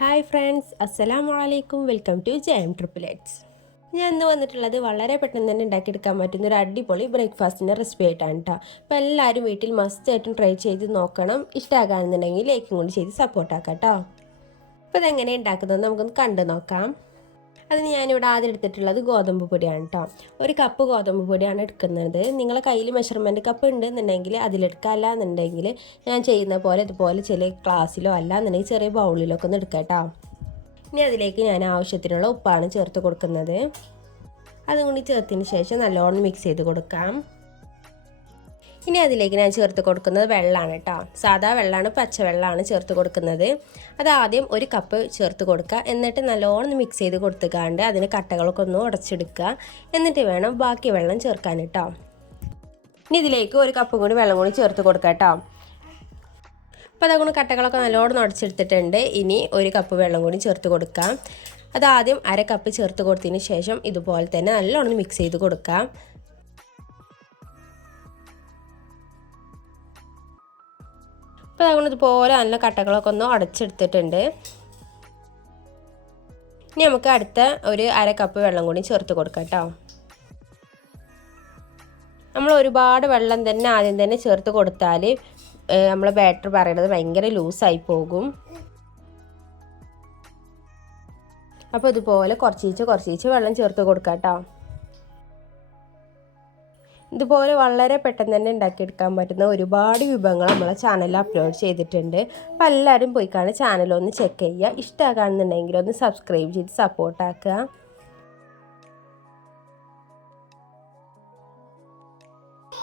Hi friends, അസ്സലാമു അലൈക്കും. Welcome to JM triplets. ഞാൻ ഇന്ന് വന്നിട്ടുള്ളത് വളരെ പെട്ടെന്ന് തന്നെ ഉണ്ടാക്കിയെടുക്കാൻ പറ്റുന്ന ഒരു അടിപൊളി ബ്രേക്ക്ഫാസ്റ്റിൻ്റെ റെസിപ്പി ആയിട്ടാണ് കേട്ടോ. അപ്പോൾ എല്ലാവരും വീട്ടിൽ മസ്റ്റായിട്ടും ട്രൈ ചെയ്ത് നോക്കണം. ഇഷ്ടമാകാണെന്നുണ്ടെങ്കിൽ ലൈക്കും കൂടി ചെയ്ത് സപ്പോർട്ടാക്കാം കേട്ടോ. അപ്പോൾ ഇതെങ്ങനെ ഉണ്ടാക്കുന്നത് നമുക്കൊന്ന് കണ്ടു നോക്കാം. അതിന് ഞാനിവിടെ ആദ്യം എടുത്തിട്ടുള്ളത് ഗോതമ്പ് പൊടിയാണ് കേട്ടോ. ഒരു കപ്പ് ഗോതമ്പ് പൊടിയാണ് എടുക്കുന്നത്. നിങ്ങളെ കയ്യിൽ മെഷർമെൻറ്റ് കപ്പ് ഉണ്ടെന്നുണ്ടെങ്കിൽ അതിലെടുക്കുക, അല്ല എന്നുണ്ടെങ്കിൽ ഞാൻ ചെയ്യുന്ന പോലെ ഇതുപോലെ ചെറിയ ഗ്ലാസ്സിലോ അല്ല എന്നുണ്ടെങ്കിൽ ചെറിയ ബൗളിലൊക്കെ ഒന്ന് എടുക്കാം കേട്ടോ. ഇനി അതിലേക്ക് ഞാൻ ആവശ്യത്തിനുള്ള ഉപ്പാണ് ചേർത്ത് കൊടുക്കുന്നത്. അതും കൂടി ചേർത്തതിന് ശേഷം നല്ലോണം മിക്സ് ചെയ്ത് കൊടുക്കാം. ഇനി അതിലേക്ക് ഞാൻ ചേർത്ത് കൊടുക്കുന്നത് വെള്ളമാണ് കേട്ടോ. സാധാ വെള്ളമാണ്, പച്ചവെള്ളമാണ് ചേർത്ത് കൊടുക്കുന്നത്. അത് ആദ്യം ഒരു കപ്പ് ചേർത്ത് കൊടുക്കുക. എന്നിട്ട് നല്ലോണം മിക്സ് ചെയ്ത് കൊടുത്തുകൊണ്ട് അതിന് കട്ടകളൊക്കെ ഒന്ന് ഉടച്ചെടുക്കുക. എന്നിട്ട് വേണം ബാക്കി വെള്ളം ചേർക്കാൻ കേട്ടോ. ഇനി ഇതിലേക്ക് ഒരു കപ്പ് കൂടി വെള്ളം കൂടി ചേർത്ത് കൊടുക്കാം കേട്ടോ. അപ്പോൾ അതുകൊണ്ട് കട്ടകളൊക്കെ നല്ലോണം ഉടച്ചെടുത്തിട്ടുണ്ട്. ഇനി ഒരു കപ്പ് വെള്ളം കൂടി ചേർത്ത് കൊടുക്കാം. അതാദ്യം അര കപ്പ് ചേർത്ത് കൊടുത്തതിന് ശേഷം ഇതുപോലെ തന്നെ നല്ലോണം മിക്സ് ചെയ്ത് കൊടുക്കാം. അപ്പോൾ അതുകൊണ്ട് ഇതുപോലെ നല്ല കട്ടകളൊക്കെ ഒന്ന് ഉടച്ചെടുത്തിട്ടുണ്ട്. ഇനി നമുക്ക് അടുത്ത ഒരു അര കപ്പ് വെള്ളം കൂടി ചേർത്ത് കൊടുക്കാം കേട്ടോ. നമ്മൾ ഒരുപാട് വെള്ളം തന്നെ ആദ്യം തന്നെ ചേർത്ത് കൊടുത്താൽ നമ്മൾ ബാറ്റർ പറയുന്നത് ഭയങ്കര ലൂസായി പോകും. അപ്പോൾ ഇതുപോലെ കുറച്ച് വെള്ളം ചേർത്ത് കൊടുക്കാം കേട്ടോ. ഇതുപോലെ വളരെ പെട്ടെന്ന് തന്നെ ഉണ്ടാക്കിയെടുക്കാൻ പറ്റുന്ന ഒരുപാട് വിഭവങ്ങൾ നമ്മളെ ചാനലിൽ അപ്ലോഡ് ചെയ്തിട്ടുണ്ട്. അപ്പോൾ എല്ലാവരും പോയി കാണുക, ചാനലൊന്ന് ചെക്ക് ചെയ്യുക. ഇഷ്ടമാകുന്നുണ്ടെങ്കിൽ ഒന്ന് സബ്സ്ക്രൈബ് ചെയ്ത് സപ്പോർട്ടാക്കുക.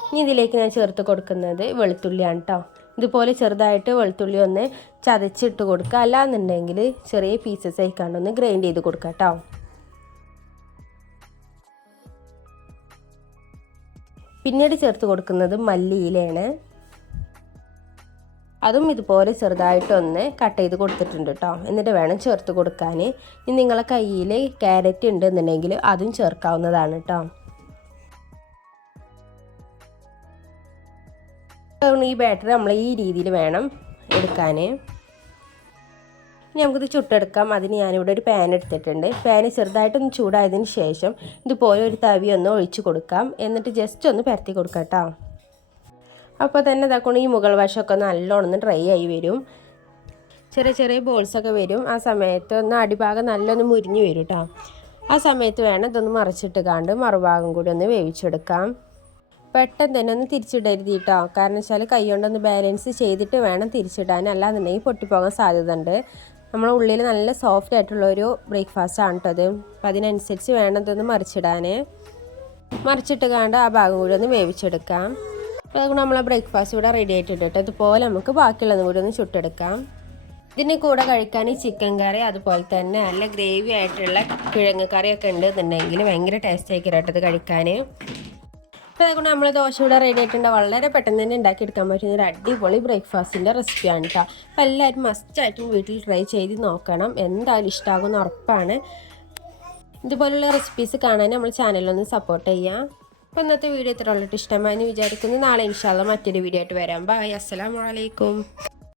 ഇനി ഇതിലേക്ക് ഞാൻ ചേർത്ത് കൊടുക്കുന്നത് വെളുത്തുള്ളിയാണ് കേട്ടോ. ഇതുപോലെ ചെറുതായിട്ട് വെളുത്തുള്ളി ഒന്ന് ചതച്ചിട്ട് കൊടുക്കുക, അല്ലാന്നുണ്ടെങ്കിൽ ചെറിയ പീസസ് ആയിക്കാണ്ടൊന്ന് ഗ്രൈൻഡ് ചെയ്ത് കൊടുക്കുക കേട്ടോ. പിന്നീട് ചേർത്ത് കൊടുക്കുന്നത് മല്ലിയിലയാണ്. അതും ഇതുപോലെ ചെറുതായിട്ടൊന്ന് കട്ട് ചെയ്ത് കൊടുത്തിട്ടുണ്ട് കേട്ടോ. എന്നിട്ട് വേണം ചേർത്ത് കൊടുക്കാൻ. ഇനി നിങ്ങളെ കയ്യിൽ ക്യാരറ്റ് ഉണ്ടെന്നുണ്ടെങ്കിൽ അതും ചേർക്കാവുന്നതാണ് കേട്ടോ. ഈ ബാറ്റർ നമ്മൾ ഈ രീതിയിൽ വേണം എടുക്കാൻ. ഇനി നമുക്കിത് ചുട്ടെടുക്കാം. അതിന് ഞാനിവിടെ ഒരു പാൻ എടുത്തിട്ടുണ്ട്. പാന് ചെറുതായിട്ടൊന്ന് ചൂടായതിന് ശേഷം ഇതുപോലെ ഒരു തവി ഒന്ന് ഒഴിച്ച് കൊടുക്കാം. എന്നിട്ട് ജസ്റ്റ് ഒന്ന് പരത്തി കൊടുക്കാം കേട്ടോ. അപ്പോൾ തന്നെ ഇതാക്കൊണ്ട് ഈ മുകൾ വശമൊക്കെ നല്ലോണം ഡ്രൈ ആയി വരും. ചെറിയ ബോൾസൊക്കെ വരും. ആ സമയത്ത് ഒന്ന് അടിഭാഗം നല്ലൊന്ന് മുരിഞ്ഞ് വരും കേട്ടോ. ആ സമയത്ത് വേണം ഇതൊന്ന് മറിച്ചിട്ട് കണ്ട് മറുഭാഗം കൂടി ഒന്ന് വേവിച്ചെടുക്കാം. പെട്ടെന്ന് തന്നെ ഒന്ന് തിരിച്ചിടരുത് കേട്ടോ. കാരണം വെച്ചാൽ കൈ കൊണ്ടൊന്ന് ബാലൻസ് ചെയ്തിട്ട് വേണം തിരിച്ചിടാൻ, അല്ലാന്നുണ്ടെങ്കിൽ പൊട്ടിപ്പോകാൻ സാധ്യത ഉണ്ട്. നമ്മളെ ഉള്ളിൽ നല്ല സോഫ്റ്റ് ആയിട്ടുള്ളൊരു ബ്രേക്ക്ഫാസ്റ്റ് ആണ് കേട്ടോ അത്. അപ്പോൾ അതിനനുസരിച്ച് വേണം ഇതൊന്ന് മറിച്ചിടാൻ. മറിച്ചിട്ട് കണ്ട് ആ ഭാഗം കൂടി ഒന്ന് വേവിച്ചെടുക്കാം. അപ്പോൾ അതുകൊണ്ട് നമ്മളെ ബ്രേക്ക്ഫാസ്റ്റ് ഇവിടെ റെഡി ആയിട്ടുണ്ട് കേട്ടോ. ഇതുപോലെ നമുക്ക് ബാക്കിയുള്ളതും കൂടി ഒന്ന് ചുട്ടെടുക്കാം. ഇതിന് കൂടെ കഴിക്കാൻ ചിക്കൻ കറി, അതുപോലെ തന്നെ നല്ല ഗ്രേവി ആയിട്ടുള്ള കിഴങ്ങ് കറിയൊക്കെ ഉണ്ട് എന്നുണ്ടെങ്കിൽ ഭയങ്കര ടേസ്റ്റ് ആയിരിക്കും കേട്ടോ ഇത് കഴിക്കാൻ. അപ്പോൾ അതുകൊണ്ട് നമ്മൾ ദോശ ഇവിടെ റെഡി ആയിട്ടുണ്ട്. വളരെ പെട്ടെന്ന് തന്നെ ഉണ്ടാക്കിയെടുക്കാൻ പറ്റുന്ന ഒരു അടിപൊളി ബ്രേക്ക്ഫാസ്റ്റിൻ്റെ റെസിപ്പിയാണ് കേട്ടോ. അപ്പോൾ എല്ലാവരും മസ്റ്റായിട്ടും വീട്ടിൽ ട്രൈ ചെയ്ത് നോക്കണം. എന്തായാലും ഇഷ്ടമാകുമെന്ന് ഉറപ്പാണ്. ഇതുപോലുള്ള റെസിപ്പീസ് കാണാൻ നമ്മൾ ചാനലൊന്ന് സപ്പോർട്ട് ചെയ്യാം. അപ്പോൾ ഇന്നത്തെ വീഡിയോ ഇത്ര ഉള്ളിട്ട് ഇഷ്ടമായെന്ന് വിചാരിക്കുന്നു. നാളെ ഇൻഷാ അല്ലാഹ് മറ്റൊരു വീഡിയോ ആയിട്ട് വരാം. ബൈ, അസ്സലാമു അലൈക്കും.